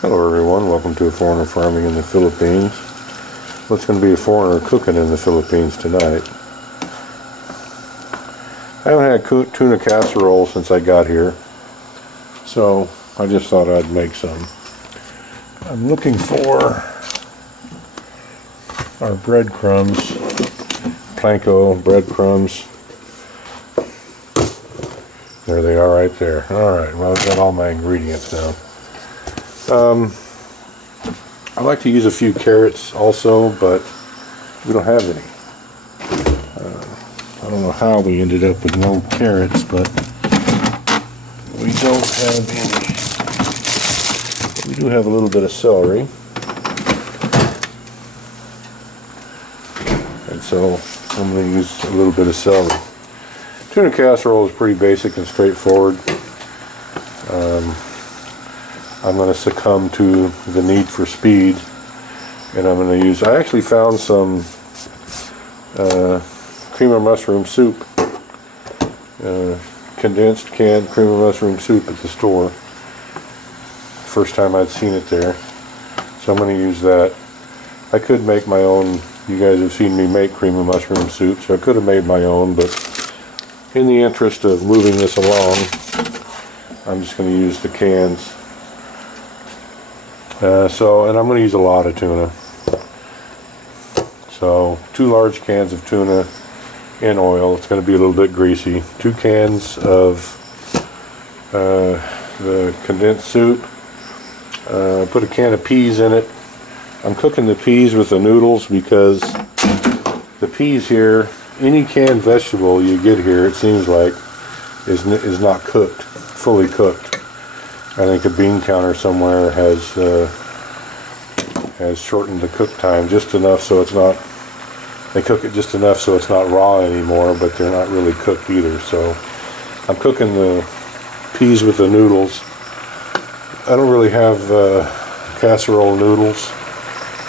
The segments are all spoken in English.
Hello everyone, welcome to A Foreigner Farming in the Philippines. What's going to be a foreigner cooking in the Philippines tonight? I haven't had tuna casserole since I got here, so I just thought I'd make some. I'm looking for our breadcrumbs, planko breadcrumbs. There they are right there. Alright, well I've got all my ingredients now. I like to use a few carrots also, but we don't have any. I don't know how we ended up with no carrots, but we don't have any. We do have a little bit of celery. And so I'm going to use a little bit of celery. Tuna casserole is pretty basic and straightforward. I'm going to succumb to the need for speed, and I'm going to use, I actually found some cream of mushroom soup, condensed canned cream of mushroom soup at the store. First time I'd seen it there, so I'm going to use that. I could make my own. You guys have seen me make cream of mushroom soup, so I could have made my own, but in the interest of moving this along, I'm just going to use the cans. And I'm going to use a lot of tuna. So 2 large cans of tuna in oil. It's going to be a little bit greasy. 2 cans of the condensed soup. Put a can of peas in it. I'm cooking the peas with the noodles because the peas here, any canned vegetable you get here, it seems like, is not cooked, fully cooked. I think a bean counter somewhere has shortened the cook time just enough so it's not. They cook it just enough so it's not raw anymore, but they're not really cooked either. So I'm cooking the peas with the noodles. I don't really have casserole noodles.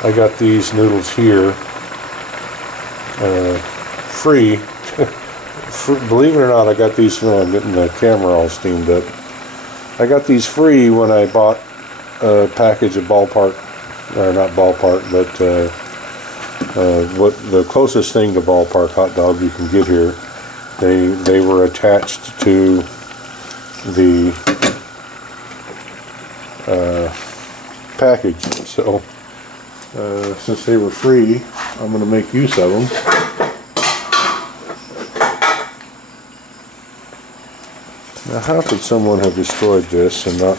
I got these noodles here, free. Believe it or not, I got these. I'm getting the camera all steamed up. I got these free when I bought a package of Ballpark, or not Ballpark, but what the closest thing to Ballpark hot dog you can get here. They were attached to the package, so since they were free, I'm going to make use of them. Now, how could someone have destroyed this and not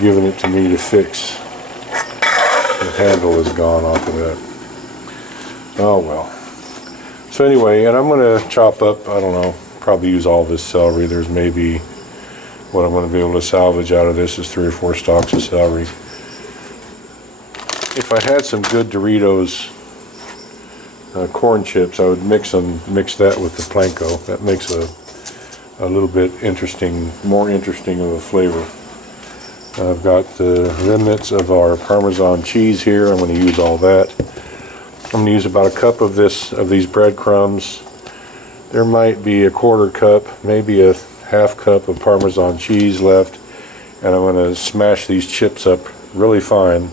given it to me to fix? The handle is gone off of that. Oh well. So anyway, and I'm going to chop up, I don't know, probably use all this celery. There's maybe, what I'm going to be able to salvage out of this is 3 or 4 stalks of celery. If I had some good Doritos corn chips, I would mix that with the planko. That makes a little bit interesting, more interesting of a flavor. I've got the remnants of our Parmesan cheese here. I'm going to use all that. I'm going to use about a cup of these breadcrumbs. There might be a 1/4 cup, maybe a 1/2 cup of Parmesan cheese left, and I'm going to smash these chips up really fine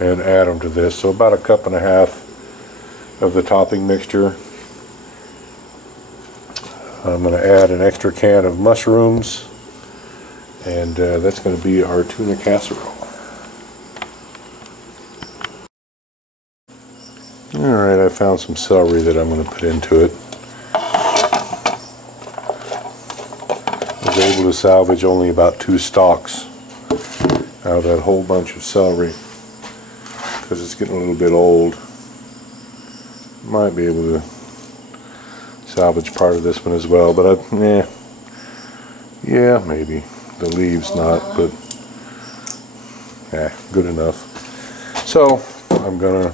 and add them to this. So about a 1.5 cups of the topping mixture. I'm going to add an extra can of mushrooms, and that's going to be our tuna casserole. Alright, I found some celery that I'm going to put into it. I was able to salvage only about 2 stalks out of that whole bunch of celery because it's getting a little bit old. Might be able to salvage part of this one as well, but yeah, maybe the leaves not, but good enough. So I'm gonna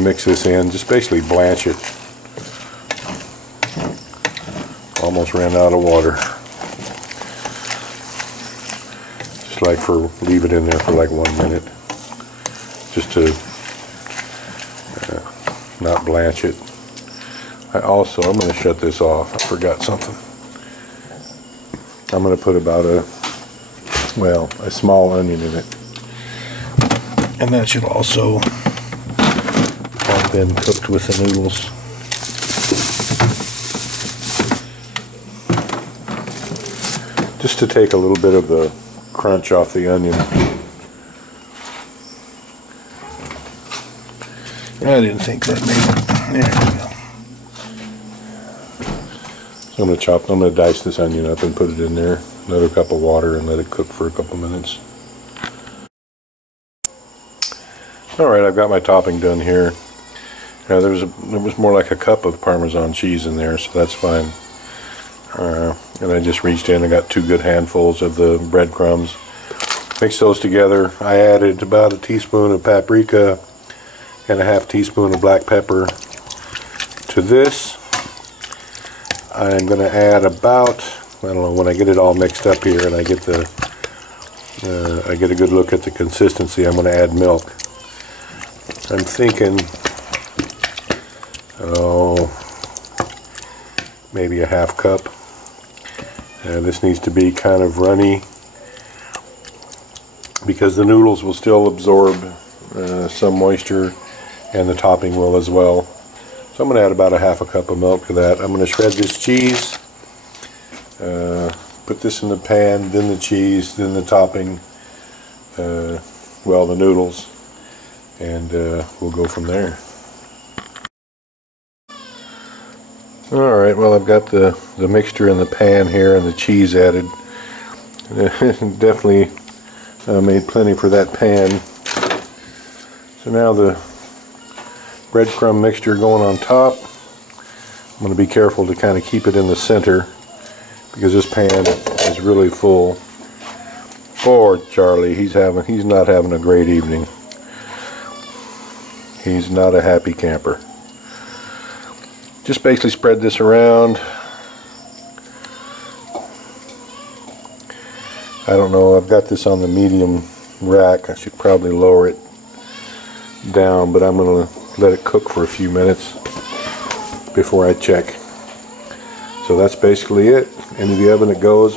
mix this in, just basically blanch it. Almost ran out of water. Just like leave it in there for like 1 minute, just to not blanch it. I'm going to shut this off. I forgot something. I'm going to put about a well, a small onion in it. And that should also have been cooked with the noodles. Just to take a little bit of the crunch off the onion. I didn't think that made it. There we go. So I'm going to dice this onion up and put it in there. Another cup of water and let it cook for a couple minutes. Alright, I've got my topping done here. Now there was more like a cup of Parmesan cheese in there, so that's fine. And I just reached in and got 2 good handfuls of the breadcrumbs. Mixed those together. I added about a teaspoon of paprika and a half teaspoon of black pepper to this. I'm going to add about, I don't know, when I get it all mixed up here and I get I get a good look at the consistency, I'm going to add milk. I'm thinking, maybe a half cup. This needs to be kind of runny because the noodles will still absorb some moisture and the topping will as well. So I'm going to add about a half a cup of milk to that. I'm going to shred this cheese, put this in the pan, then the cheese, then the topping, well, the noodles, and we'll go from there. Alright, well, I've got the mixture in the pan here and the cheese added. Definitely made plenty for that pan. So now the breadcrumb mixture going on top. I'm going to be careful to kind of keep it in the center because this pan is really full. Poor Charlie, he's not having a great evening. He's not a happy camper. Just basically spread this around. I don't know, I've got this on the medium rack. I should probably lower it down, but I'm going to let it cook for a few minutes before I check. So that's basically it. Into the oven it goes.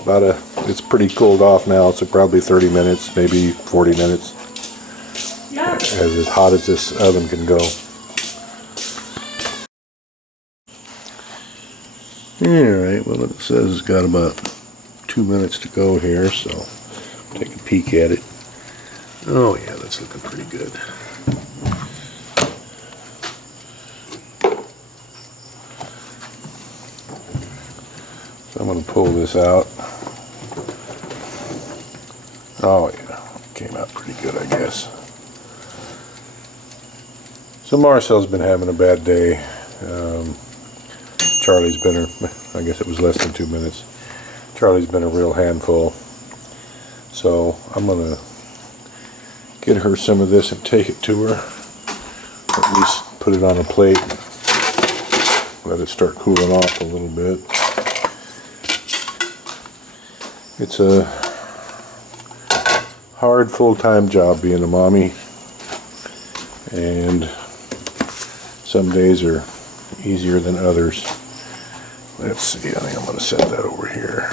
It's pretty cooled off now, so probably 30 minutes, maybe 40 minutes. Yeah. As hot as this oven can go. Alright, well, it says it's got about 2 minutes to go here, so take a peek at it. Oh yeah, that's looking pretty good. So I'm going to pull this out. Oh yeah, came out pretty good, I guess. So Maricel's been having a bad day. Charlie's been, I guess it was less than 2 minutes. Charlie's been a real handful. So I'm going to get her some of this and take it to her. At least put it on a plate. Let it start cooling off a little bit. It's a hard full-time job being a mommy. And some days are easier than others. Let's see, I think I'm going to set that over here.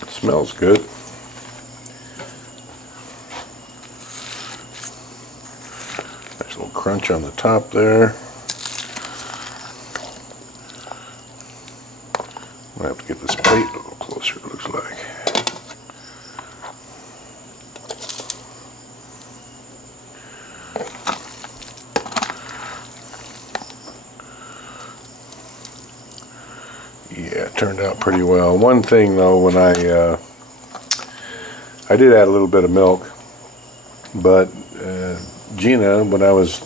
It smells good. Nice little crunch on the top there. I'm going to have to get this plate a little closer, it looks like. Yeah, it turned out pretty well. One thing though, when I did add a little bit of milk, but Gina, when I was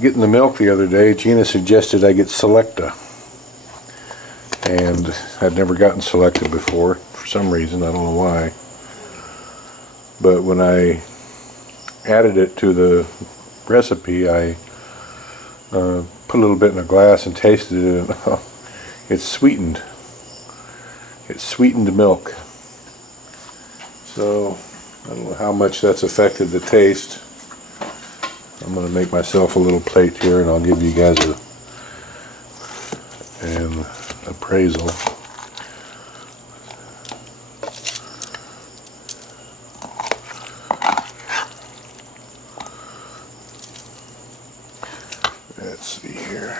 getting the milk the other day, Gina suggested I get Selecta. And I'd never gotten Selecta before, for some reason, I don't know why. But when I added it to the recipe, I put a little bit in a glass and tasted it, and it's sweetened. It's sweetened milk. So I don't know how much that's affected the taste. I'm going to make myself a little plate here, and I'll give you guys an appraisal. Let's see here.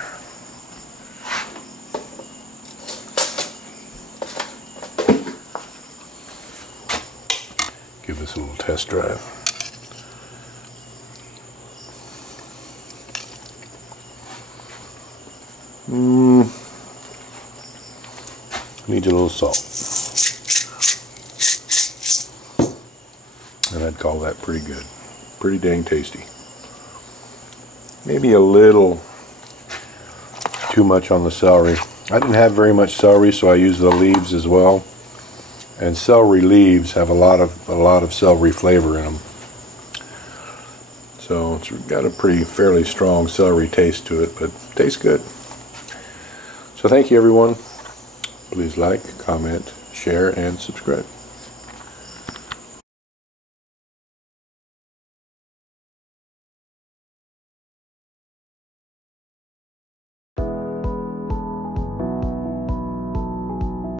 Give this a little test drive. Needs a little salt. And I'd call that pretty good. Pretty dang tasty. Maybe a little too much on the celery. I didn't have very much celery, so I used the leaves as well. And celery leaves have a lot of celery flavor in them. So it's got a fairly strong celery taste to it, but it tastes good. So thank you, everyone. Please like, comment, share, and subscribe.